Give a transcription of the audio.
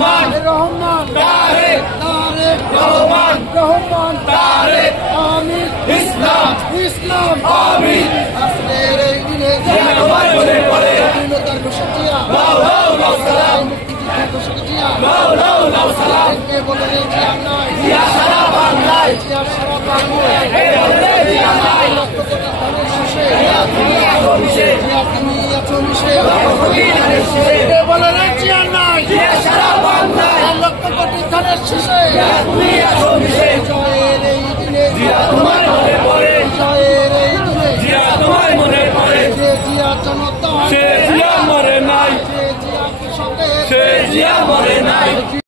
রহমান রহমান তারেক তারেক রহমান রহমান তারেক আমির ইসলাম ইসলাম আমির আজকের এই দিনে তোমায় মনে পড়ে স্বাধীনতার ঘোষক জিয়া লাউ লাউ লাউ সালাম মুক্তিযুদ্ধের ঘোষক জিয়া লাউ লাউ লাউ সালাম কে বলে রে জিয়া নাই জিয়া সারা বাংলায় জিয়া সারা বাংলায় এই বলে জিয়া নাই লক্ষ কোটি ধানের শীষে জিয়া তুমি আছো মিশে জিয়া তুমি আছো মিশে ধানের শীষে কে বলে রে জিয়া নাই জিয়া সারা বাংলায় লক্ষ কোটি ধানের শীষে তুমি আছো মিশে জয়ের এই দিনে জিয়া তোমায় মনে পড়ে জয়ের এই দিনে জিয়া তোমায় মনে পড়ে যে জিয়া জনতা সে জিয়া মরে নাই যে জিয়া কৃষকের সে জিয়া মরে নাই